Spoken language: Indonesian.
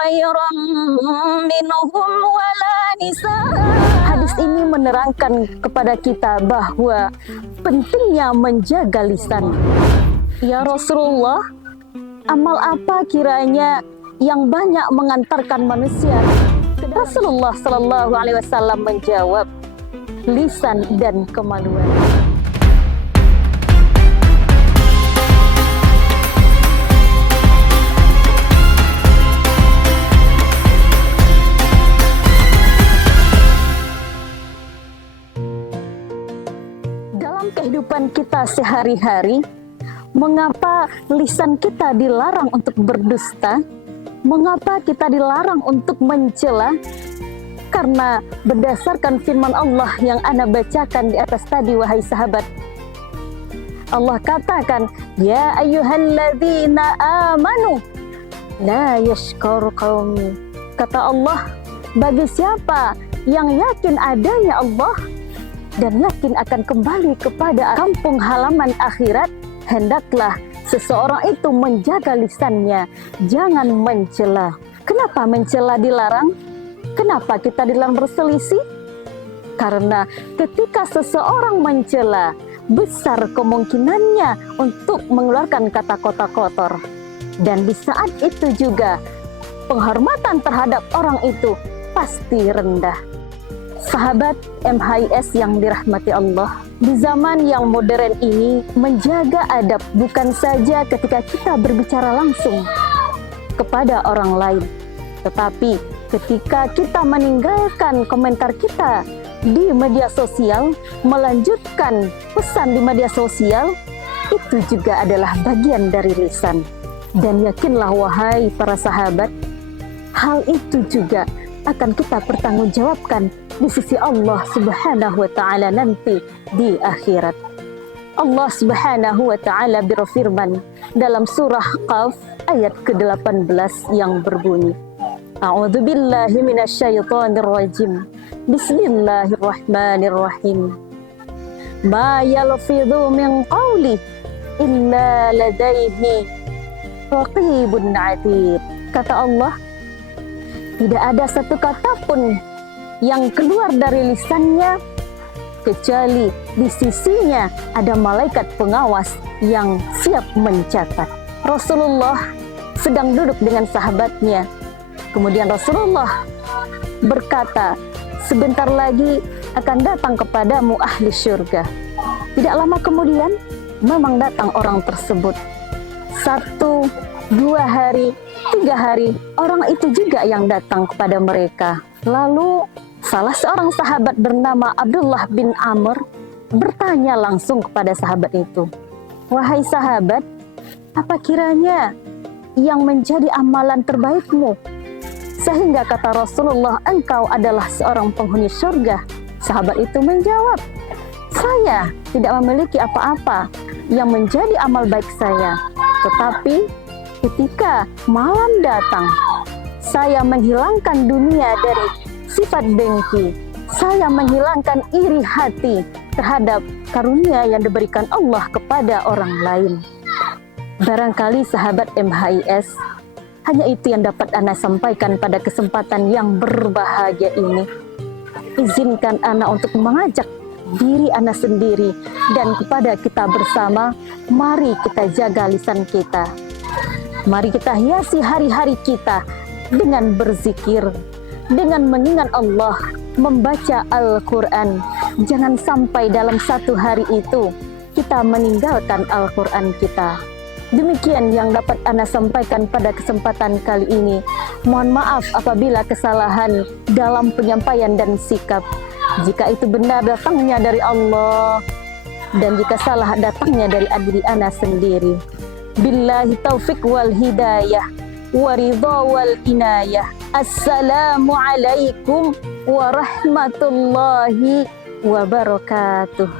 khairan minhum wala nisaa. Hadis ini menerangkan kepada kita bahwa pentingnya menjaga lisan. Ya Rasulullah, amal apa kiranya yang banyak mengantarkan manusia? Rasulullah Shallallahu Alaihi Wasallam menjawab, lisan dan kemaluan. Dalam kehidupan kita sehari-hari, mengapa lisan kita dilarang untuk berdusta? Mengapa kita dilarang untuk mencela? Karena berdasarkan firman Allah yang Ana bacakan di atas tadi, wahai sahabat, Allah katakan, ya ayyuhalladzina amanu la yashkur qaumi. Kata Allah, bagi siapa yang yakin adanya Allah dan yakin akan kembali kepada kampung halaman akhirat, hendaklah seseorang itu menjaga lisannya, jangan mencela. Kenapa mencela dilarang? Kenapa kita dilarang berselisih? Karena ketika seseorang mencela, besar kemungkinannya untuk mengeluarkan kata-kata kotor. Dan di saat itu juga, penghormatan terhadap orang itu pasti rendah. Sahabat MHIS yang dirahmati Allah, di zaman yang modern ini, menjaga adab bukan saja ketika kita berbicara langsung kepada orang lain, tetapi ketika kita meninggalkan komentar kita di media sosial, melanjutkan pesan di media sosial, itu juga adalah bagian dari lisan. Dan yakinlah wahai para sahabat, hal itu juga akan kita pertanggungjawabkan di sisi Allah Subhanahu wa Ta'ala nanti di akhirat. Allah Subhanahu wa Ta'ala berfirman dalam surah Qaf ayat ke-18 yang berbunyi, A'udzubillahi minasyaitonirrajim. Bismillahirrahmanirrahim. Ma yalfidhu min qawli illa ladaihi raqibun 'atid. Kata Allah, tidak ada satu kata pun yang keluar dari lisannya kecuali di sisinya ada malaikat pengawas yang siap mencatat. Rasulullah sedang duduk dengan sahabatnya. Kemudian Rasulullah berkata, sebentar lagi akan datang kepadamu ahli syurga. Tidak lama kemudian memang datang orang tersebut. 1, 2 hari, 3 hari, orang itu juga yang datang kepada mereka. Lalu salah seorang sahabat bernama Abdullah bin Amr bertanya langsung kepada sahabat itu, wahai sahabat, apa kiranya yang menjadi amalan terbaikmu? Sehingga kata Rasulullah, engkau adalah seorang penghuni surga. Sahabat itu menjawab, saya tidak memiliki apa-apa yang menjadi amal baik saya. Tetapi ketika malam datang, saya menghilangkan dunia dari sifat dengki. Saya menghilangkan iri hati terhadap karunia yang diberikan Allah kepada orang lain. Barangkali sahabat MHIS, hanya itu yang dapat Ana sampaikan pada kesempatan yang berbahagia ini. Izinkan Ana untuk mengajak diri Ana sendiri dan kepada kita bersama, mari kita jaga lisan kita. Mari kita hiasi hari-hari kita dengan berzikir, dengan mengingat Allah, membaca Al-Quran. Jangan sampai dalam satu hari itu kita meninggalkan Al-Quran kita. Demikian yang dapat Ana sampaikan pada kesempatan kali ini. Mohon maaf apabila kesalahan dalam penyampaian dan sikap. Jika itu benar datangnya dari Allah, dan jika salah datangnya dari diri Ana sendiri. Billahi taufik wal hidayah, waridha wal inayah. Assalamualaikum warahmatullahi wabarakatuh.